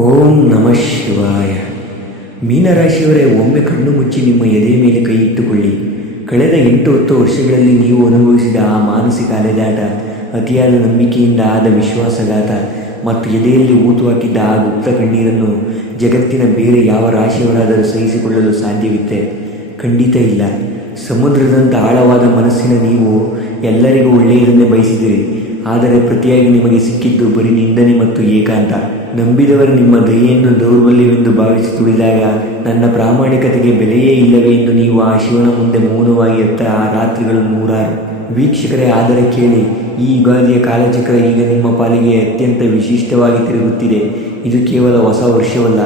ಓಂ ನಮಃ ಶಿವಾಯ. ಮೀನರಾಶಿಯವರೇ, ಒಮ್ಮೆ ಕಣ್ಣು ಮುಚ್ಚಿ ನಿಮ್ಮ ಎದೆ ಮೇಲೆ ಕೈ ಇಟ್ಟುಕೊಳ್ಳಿ. ಕಳೆದ 8-10 ವರ್ಷಗಳಲ್ಲಿ ನೀವು ಅನುಭವಿಸಿದ ಆ ಮಾನಸಿಕ ಅಲೆದಾಟ, ಅತಿಯಾದ ನಂಬಿಕೆಯಿಂದ ಆದ ವಿಶ್ವಾಸಘಾತ ಮತ್ತು ಎದೆಯಲ್ಲಿ ಊತು ಹಾಕಿದ್ದ ಆ ಗುಪ್ತ ಕಣ್ಣೀರನ್ನು ಜಗತ್ತಿನ ಬೇರೆ ಯಾವ ರಾಶಿಯವರಾದರೂ ಸಹಿಸಿಕೊಳ್ಳಲು ಸಾಧ್ಯವಿತ್ತೆ? ಖಂಡಿತ ಇಲ್ಲ. ಸಮುದ್ರದಂಥ ಆಳವಾದ ಮನಸ್ಸಿನ ನೀವು ಎಲ್ಲರಿಗೂ ಒಳ್ಳೆಯದನ್ನೇ ಬಯಸಿದಿರಿ, ಆದರೆ ಪ್ರತಿಯಾಗಿ ನಿಮಗೆ ಸಿಕ್ಕಿದ್ದು ಬರೀ ನಿಂದನೆ ಮತ್ತು ಏಕಾಂತ. ನಂಬಿದವರು ನಿಮ್ಮ ದಯೆಯನ್ನು ದೌರ್ಬಲ್ಯವೆಂದು ಭಾವಿಸಿ ತುಳಿದಾಗ ನನ್ನ ಪ್ರಾಮಾಣಿಕತೆಗೆ ಬೆಲೆಯೇ ಇಲ್ಲವೇ ಎಂದು ನೀವು ಆ ಶಿವನ ಮುಂದೆ ಮೌನವಾಗಿ ಎತ್ತ ಆ ರಾತ್ರಿಗಳು ನೂರಾರು. ವೀಕ್ಷಕರೇ, ಆದರೆ ಕೇಳಿ, ಈ ಯುಗಾದಿಯ ಕಾಲಚಕ್ರ ಈಗ ನಿಮ್ಮ ಪಾಲಿಗೆ ಅತ್ಯಂತ ವಿಶಿಷ್ಟವಾಗಿ ತಿರುಗುತ್ತಿದೆ. ಇದು ಕೇವಲ ಹೊಸ ವರ್ಷವಲ್ಲ,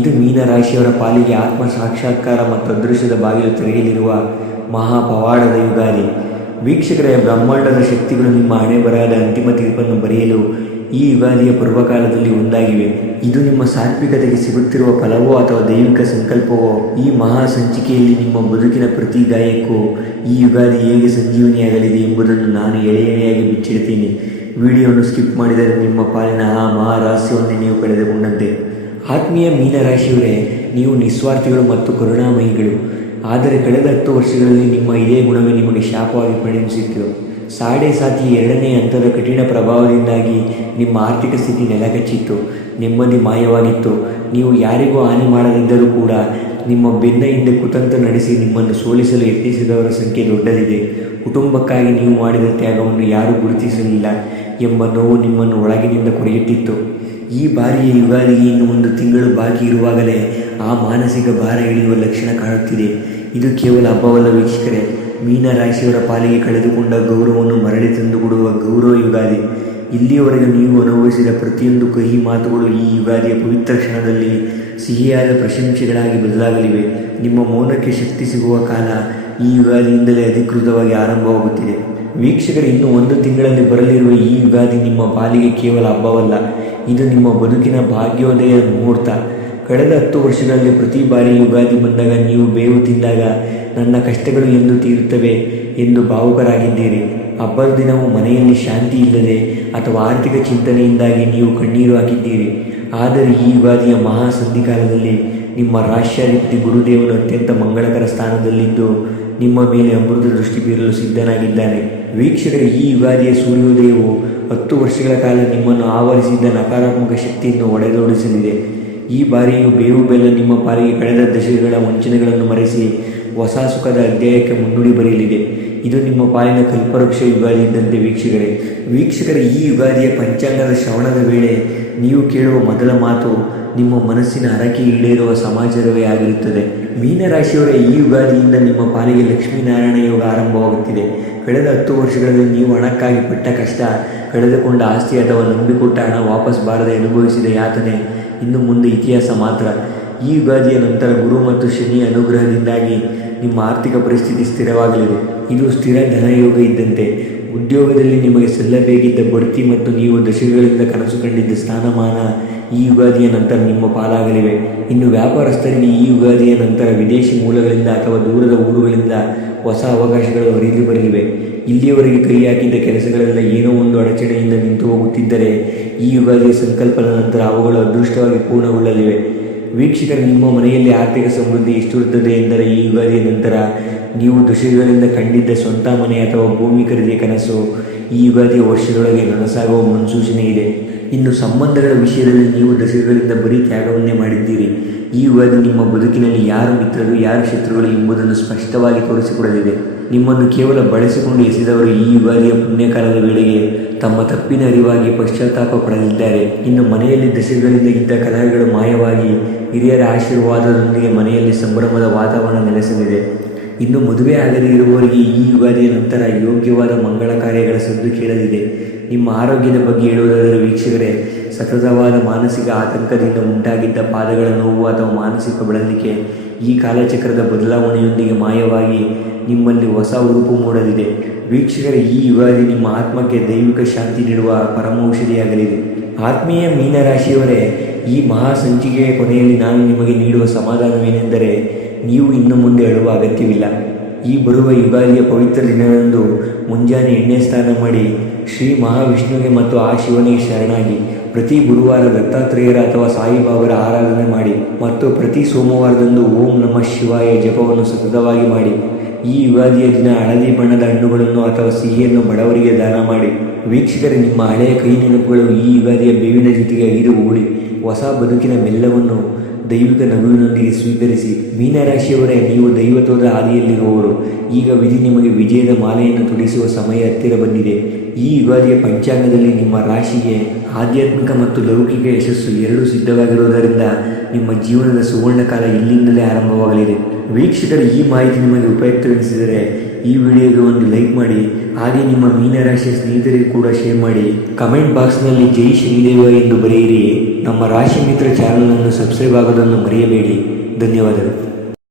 ಇದು ಮೀನರಾಶಿಯವರ ಪಾಲಿಗೆ ಆತ್ಮ ಸಾಕ್ಷಾತ್ಕಾರ ಮತ್ತು ಅದೃಷ್ಟದ ಬಾಗಿಲು ತೆರೆಯಲಿರುವ ಮಹಾಪವಾಡದ ಯುಗಾದಿ. ವೀಕ್ಷಕರೇ, ಬ್ರಹ್ಮಾಂಡದ ಶಕ್ತಿಗಳು ನಿಮ್ಮ ಹಣೆ ಬರಹದ ಅಂತಿಮ ತೀರ್ಪನ್ನು ಬರೆಯಲು ಈ ಯುಗಾದಿಯ ಪೂರ್ವಕಾಲದಲ್ಲಿ ಒಂದಾಗಿವೆ. ಇದು ನಿಮ್ಮ ಸಾತ್ವಿಕತೆಗೆ ಸಿಗುತ್ತಿರುವ ಫಲವೋ ಅಥವಾ ದೈವಿಕ ಸಂಕಲ್ಪವೋ, ಈ ಮಹಾ ಸಂಚಿಕೆಯಲ್ಲಿ ನಿಮ್ಮ ಬದುಕಿನ ಪ್ರತಿ ಗಾಯಕ್ಕೂ ಈ ಯುಗಾದಿ ಹೇಗೆ ಸಂಜೀವನಿಯಾಗಲಿದೆ ಎಂಬುದನ್ನು ನಾನು ಎಳೆಯಾಗಿ ಬಿಚ್ಚಿಡ್ತೀನಿ. ವಿಡಿಯೋವನ್ನು ಸ್ಕಿಪ್ ಮಾಡಿದರೆ ನಿಮ್ಮ ಪಾಲಿನ ಆ ಮಹಾ ರಹಸ್ಯವನ್ನೇ ನೀವು ಕಳೆದುಕೊಂಡಂತೆ. ಆತ್ಮೀಯ ಮೀನರಾಶಿಯವರೇ, ನೀವು ನಿಸ್ವಾರ್ಥಿಗಳು ಮತ್ತು ಕರುಣಾಮಯಿಗಳು. ಆದರೆ ಕಳೆದ 10 ವರ್ಷಗಳಲ್ಲಿ ನಿಮ್ಮ ಇದೇ ಗುಣವೇ ನಿಮಗೆ ಶಾಪವಾಗಿ ಪರಿಣಮಿಸಿತ್ತು. ಸಾಡೆ ಸಾತಿ 2ನೇ ಹಂತದ ಕಠಿಣ ಪ್ರಭಾವದಿಂದಾಗಿ ನಿಮ್ಮ ಆರ್ಥಿಕ ಸ್ಥಿತಿ ನೆಲಕಚ್ಚಿತ್ತು, ನೆಮ್ಮದಿ ಮಾಯವಾಗಿತ್ತು. ನೀವು ಯಾರಿಗೂ ಹಾನಿ ಮಾಡದಿದ್ದರೂ ಕೂಡ ನಿಮ್ಮ ಬೆನ್ನ ಹಿಂದೆ ಕುತಂತ್ರ ನಡೆಸಿ ನಿಮ್ಮನ್ನು ಸೋಲಿಸಲು ಯತ್ನಿಸಿದವರ ಸಂಖ್ಯೆ ದೊಡ್ಡದಿದೆ. ಕುಟುಂಬಕ್ಕಾಗಿ ನೀವು ಮಾಡಿದ ತ್ಯಾಗವನ್ನು ಯಾರೂ ಗುರುತಿಸಲಿಲ್ಲ ಎಂಬ ನೋವು ನಿಮ್ಮನ್ನು ಒಳಗಿನಿಂದ ಕೊರೆಯುತ್ತಿತ್ತು. ಈ ಬಾರಿಯ ಯುಗಾದಿಗೆ ಇನ್ನು 1 ತಿಂಗಳು ಬಾಕಿ ಇರುವಾಗಲೇ ಆ ಮಾನಸಿಕ ಭಾರ ಇಳಿಯುವ ಲಕ್ಷಣ ಕಾಣುತ್ತಿದೆ. ಇದು ಕೇವಲ ಹಬ್ಬವಲ್ಲ ವೀಕ್ಷಕರೇ, ಮೀನರಾಶಿಯವರ ಪಾಲಿಗೆ ಕಳೆದುಕೊಂಡ ಗೌರವವನ್ನು ಮರಳಿ ತಂದುಕೊಡುವ ಗೌರವ ಯುಗಾದಿ. ಇಲ್ಲಿಯವರೆಗೆ ನೀವು ಅನುಭವಿಸಿದ ಪ್ರತಿಯೊಂದು ಕಹಿ ಮಾತುಗಳು ಈ ಯುಗಾದಿಯ ಪವಿತ್ರ ಕ್ಷಣದಲ್ಲಿ ಸಿಹಿಯಾದ ಪ್ರಶಂಸೆಗಳಾಗಿ ಬದಲಾಗಲಿವೆ. ನಿಮ್ಮ ಮೌನಕ್ಕೆ ಶಕ್ತಿ ಸಿಗುವ ಕಾಲ ಈ ಯುಗಾದಿಯಿಂದಲೇ ಅಧಿಕೃತವಾಗಿ ಆರಂಭವಾಗುತ್ತಿದೆ. ವೀಕ್ಷಕರು, ಇನ್ನು 1 ತಿಂಗಳಲ್ಲಿ ಬರಲಿರುವ ಈ ಯುಗಾದಿ ನಿಮ್ಮ ಪಾಲಿಗೆ ಕೇವಲ ಹಬ್ಬವಲ್ಲ, ಇದು ನಿಮ್ಮ ಬದುಕಿನ ಭಾಗ್ಯೋದಯ ಮುಹೂರ್ತ. ಕಳೆದ 10 ವರ್ಷಗಳಲ್ಲಿ ಪ್ರತಿ ಬಾರಿ ಯುಗಾದಿ ಬಂದಾಗ ನೀವು ಬೇವು ತಿಂದಾಗ ನನ್ನ ಕಷ್ಟಗಳು ಎಂದು ತೀರುತ್ತವೆ ಎಂದು ಭಾವುಕರಾಗಿದ್ದೀರಿ. ಹಬ್ಬದ ದಿನವೂ ಮನೆಯಲ್ಲಿ ಶಾಂತಿ ಇಲ್ಲದೆ ಅಥವಾ ಆರ್ಥಿಕ ಚಿಂತನೆಯಿಂದಾಗಿ ನೀವು ಕಣ್ಣೀರು ಹಾಕಿದ್ದೀರಿ. ಆದರೆ ಈ ಯುಗಾದಿಯ ಮಹಾ ಸಂಧಿಕಾಲದಲ್ಲಿ ನಿಮ್ಮ ರಾಶ್ಯಾಧಿಪತಿ ಗುರುದೇವನು ಅತ್ಯಂತ ಮಂಗಳಕರ ಸ್ಥಾನದಲ್ಲಿದ್ದು ನಿಮ್ಮ ಮೇಲೆ ಅಮೃತ ದೃಷ್ಟಿ ಬೀರಲು ಸಿದ್ಧನಾಗಿದ್ದಾನೆ. ವೀಕ್ಷಕರೇ, ಈ ಯುಗಾದಿಯ ಸೂರ್ಯೋದಯವು 10 ವರ್ಷಗಳ ಕಾಲ ನಿಮ್ಮನ್ನು ಆವರಿಸಿದ್ದ ನಕಾರಾತ್ಮಕ ಶಕ್ತಿಯನ್ನು ಒಡೆದೋಡಿಸಲಿದೆ. ಈ ಬಾರಿಯೂ ಬೇವು ಬೆಲ್ಲ ನಿಮ್ಮ ಪಾಲಿಗೆ ಕಳೆದ ದಶಕಗಳ ವಂಚನೆಗಳನ್ನು ಮರೆಸಿ ಹೊಸ ಸುಖದ ಅಧ್ಯಾಯಕ್ಕೆ ಮುನ್ನುಡಿ ಬರೆಯಲಿದೆ. ಇದು ನಿಮ್ಮ ಪಾಲಿನ ಕಲ್ಪವೃಕ್ಷ ಯುಗಾದಿ ಇದ್ದಂತೆ ವೀಕ್ಷಕರೇ, ಈ ಯುಗಾದಿಯ ಪಂಚಾಂಗದ ಶ್ರವಣದ ವೇಳೆ ನೀವು ಕೇಳುವ ಮೊದಲ ಮಾತು ನಿಮ್ಮ ಮನಸ್ಸಿನ ಹರಕೆ ಈಡೇರುವ ಸಮಾಚಾರವೇ ಆಗಿರುತ್ತದೆ. ಮೀನರಾಶಿಯವರೇ, ಈ ಯುಗಾದಿಯಿಂದ ನಿಮ್ಮ ಪಾಲಿಗೆ ಲಕ್ಷ್ಮೀನಾರಾಯಣ ಯೋಗ ಆರಂಭವಾಗುತ್ತಿದೆ. ಕಳೆದ 10 ವರ್ಷಗಳಲ್ಲಿ ನೀವು ಹಣಕ್ಕಾಗಿ ಪಟ್ಟ ಕಷ್ಟ, ಕಳೆದುಕೊಂಡ ಆಸ್ತಿ ಅಥವಾ ನಂಬಿಕೊಟ್ಟ ಹಣ ವಾಪಸ್ ಬಾರದೆ ಅನುಭವಿಸಿದ ಯಾತನೆ ಇನ್ನು ಮುಂದೆ ಇತಿಹಾಸ ಮಾತ್ರ. ಈ ಯುಗಾದಿಯ ನಂತರ ಗುರು ಮತ್ತು ಶನಿಯ ಅನುಗ್ರಹದಿಂದಾಗಿ ನಿಮ್ಮ ಆರ್ಥಿಕ ಪರಿಸ್ಥಿತಿ ಸ್ಥಿರವಾಗಲಿದೆ. ಇದು ಸ್ಥಿರ ಧನಯೋಗ ಇದ್ದಂತೆ. ಉದ್ಯೋಗದಲ್ಲಿ ನಿಮಗೆ ಸಲ್ಲಬೇಕಿದ್ದ ಬಡ್ತಿ ಮತ್ತು ನೀವು ದಶಕಗಳಿಂದ ಕನಸು ಕಂಡಿದ್ದ ಸ್ಥಾನಮಾನ ಈ ಯುಗಾದಿಯ ನಂತರ ನಿಮ್ಮ ಪಾಲಾಗಲಿವೆ. ಇನ್ನು ವ್ಯಾಪಾರಸ್ಥರಿಗೆ ಈ ಯುಗಾದಿಯ ನಂತರ ವಿದೇಶಿ ಮೂಲಗಳಿಂದ ಅಥವಾ ದೂರದ ಊರುಗಳಿಂದ ಹೊಸ ಅವಕಾಶಗಳು ಹರಿದು ಬರಲಿವೆ. ಇಲ್ಲಿಯವರೆಗೆ ಕೈ ಹಾಕಿದ್ದ ಕೆಲಸಗಳೆಲ್ಲ ಏನೋ ಒಂದು ಅಡಚಣೆಯಿಂದ ನಿಂತು ಹೋಗುತ್ತಿದ್ದರೆ ಈ ಯುಗಾದಿಯ ಸಂಕಲ್ಪದ ನಂತರ ಅವುಗಳು ಅದೃಷ್ಟವಾಗಿ ಪೂರ್ಣಗೊಳ್ಳಲಿವೆ. ವೀಕ್ಷಕರು, ನಿಮ್ಮ ಮನೆಯಲ್ಲಿ ಆರ್ಥಿಕ ಸಮೃದ್ಧಿ ಎಷ್ಟಿರುತ್ತದೆ ಎಂದರೆ ಈ ಯುಗಾದಿಯ ನಂತರ ನೀವು ದಶಕಗಳಿಂದ ಕಂಡಿದ್ದ ಸ್ವಂತ ಮನೆ ಅಥವಾ ಭೂಮಿ ಖರೀದಿಯ ಕನಸು ಈ ಯುಗಾದಿಯ ವರ್ಷದೊಳಗೆ ನನಸಾಗುವ ಮುನ್ಸೂಚನೆ ಇದೆ. ಇನ್ನು ಸಂಬಂಧಗಳ ವಿಷಯದಲ್ಲಿ ನೀವು ದಶಕಗಳಿಂದ ಬರೀ ತ್ಯಾಗವನ್ನೇ ಮಾಡಿದ್ದೀರಿ. ಈ ಯುಗಾದಿ ನಿಮ್ಮ ಬದುಕಿನಲ್ಲಿ ಯಾರು ಮಿತ್ರರು, ಯಾರು ಶತ್ರುಗಳು ಎಂಬುದನ್ನು ಸ್ಪಷ್ಟವಾಗಿ ತೋರಿಸಿಕೊಡಲಿದೆ. ನಿಮ್ಮನ್ನು ಕೇವಲ ಬಳಸಿಕೊಂಡು ಎಸೆದವರು ಈ ಯುಗಾದಿಯ ಪುಣ್ಯಕಾಲದ ವೇಳೆಗೆ ತಮ್ಮ ತಪ್ಪಿನ ಅರಿವಾಗಿ ಪಶ್ಚಾತ್ತಾಪ ಪಡೆದಿದ್ದಾರೆ. ಇನ್ನು ಮನೆಯಲ್ಲಿ ದಶಕಗಳಿಂದ ಇದ್ದ ಕಲಹಗಳು ಮಾಯವಾಗಿ ಹಿರಿಯರ ಆಶೀರ್ವಾದದೊಂದಿಗೆ ಮನೆಯಲ್ಲಿ ಸಂಭ್ರಮದ ವಾತಾವರಣ ನೆಲೆಸಲಿದೆ. ಇನ್ನು ಮದುವೆ ಆಗದೇ ಇರುವವರಿಗೆ ಈ ಯುಗಾದಿಯ ನಂತರ ಯೋಗ್ಯವಾದ ಮಂಗಳ ಕಾರ್ಯಗಳ ಸದ್ದು ಕೇಳಲಿದೆ. ನಿಮ್ಮ ಆರೋಗ್ಯದ ಬಗ್ಗೆ ಹೇಳುವುದಾದರೆ ವೀಕ್ಷಕರೇ, ಸತತವಾದ ಮಾನಸಿಕ ಆತಂಕದಿಂದ ಉಂಟಾಗಿದ್ದ ಪಾದಗಳ ನೋವು ಅಥವಾ ಮಾನಸಿಕ ಬಳಲಿಕೆ ಈ ಕಾಲಚಕ್ರದ ಬದಲಾವಣೆಯೊಂದಿಗೆ ಮಾಯವಾಗಿ ನಿಮ್ಮಲ್ಲಿ ಹೊಸ ಉರುಪು ಮೂಡಲಿದೆ. ವೀಕ್ಷಕರೇ, ಈ ಯುಗಾದಿ ನಿಮ್ಮ ಆತ್ಮಕ್ಕೆ ದೈವಿಕ ಶಾಂತಿ ನೀಡುವ ಪರಮೌಷಧಿಯಾಗಲಿದೆ. ಆತ್ಮೀಯ ಮೀನರಾಶಿಯವರೇ, ಈ ಮಹಾ ಸಂಚಿಕೆಯ ಕೊನೆಯಲ್ಲಿ ನಾನು ನಿಮಗೆ ನೀಡುವ ಸಮಾಧಾನವೇನೆಂದರೆ, ನೀವು ಇನ್ನು ಮುಂದೆ ಅಳುವ ಅಗತ್ಯವಿಲ್ಲ. ಈ ಬರುವ ಯುಗಾದಿಯ ಪವಿತ್ರ ದಿನದಂದು ಮುಂಜಾನೆ ಎಣ್ಣೆ ಸ್ನಾನ ಮಾಡಿ ಶ್ರೀ ಮಹಾವಿಷ್ಣುವಿಗೆ ಮತ್ತು ಆ ಶಿವನಿಗೆ ಶರಣಾಗಿ ಪ್ರತಿ ಗುರುವಾರ ದತ್ತಾತ್ರೇಯರ ಅಥವಾ ಸಾಯಿಬಾಬರ ಆರಾಧನೆ ಮಾಡಿ ಮತ್ತು ಪ್ರತಿ ಸೋಮವಾರದಂದು ಓಂ ನಮಃ ಶಿವಾಯ ಜಪವನ್ನು ಸತತವಾಗಿ ಮಾಡಿ. ಈ ಯುಗಾದಿಯ ದಿನ ಹಳದಿ ಬಣ್ಣದ ಹಣ್ಣುಗಳನ್ನು ಅಥವಾ ಸಿಹಿಯನ್ನು ಬಡವರಿಗೆ ದಾನ ಮಾಡಿ. ವೀಕ್ಷಕರೇ, ನಿಮ್ಮ ಹಳೆಯ ಕೈ ನೆನಪುಗಳು ಈ ಯುಗಾದಿಯ ಬೇವಿನ ಜೊತೆಗೆ ಐದುಗೂಡಿ ಹೊಸ ಬದುಕಿನ ಮೆಲ್ಲವನ್ನು ದೈವಿಕ ನಗುವಿನೊಂದಿಗೆ ಸ್ವೀಕರಿಸಿ. ಮೀನರಾಶಿಯವರೇ, ನೀವು ದೈವತ್ವದ ಹಾದಿಯಲ್ಲಿರುವವರು. ಈಗ ವಿಧಿ ನಿಮಗೆ ವಿಜಯದ ಮಾಲೆಯನ್ನು ತೊಡಿಸುವ ಸಮಯ ಹತ್ತಿರ ಬಂದಿದೆ. ಈ ಯುಗಾದಿಯ ಪಂಚಾಂಗದಲ್ಲಿ ನಿಮ್ಮ ರಾಶಿಗೆ ಆಧ್ಯಾತ್ಮಿಕ ಮತ್ತು ಲೌಕಿಕ ಯಶಸ್ಸು ಎರಡೂ ಸಿದ್ಧವಾಗಿರುವುದರಿಂದ ನಿಮ್ಮ ಜೀವನದ ಸುವರ್ಣಕಾಲ ಇಲ್ಲಿಂದಲೇ ಆರಂಭವಾಗಲಿದೆ. ವೀಕ್ಷಕರು, ಈ ಮಾಹಿತಿ ನಿಮಗೆ ಉಪಯುಕ್ತವೆನಿಸಿದರೆ ಈ ವಿಡಿಯೋಗೆ ಒಂದು ಲೈಕ್ ಮಾಡಿ. ಹಾಗೆ ನಿಮ್ಮ ಮೀನರಾಶಿಯ ಸ್ನೇಹಿತರಿಗೂ ಕೂಡ ಶೇರ್ ಮಾಡಿ. ಕಮೆಂಟ್ ಬಾಕ್ಸ್ನಲ್ಲಿ ಜೈ ಶನಿದೇವ ಎಂದು ಬರೆಯಿರಿ. ನಮ್ಮ ರಾಶಿ ಮಿತ್ರ ಚಾನಲನ್ನು ಸಬ್ಸ್ಕ್ರೈಬ್ ಆಗೋದನ್ನು ಮರೆಯಬೇಡಿ. ಧನ್ಯವಾದಗಳು.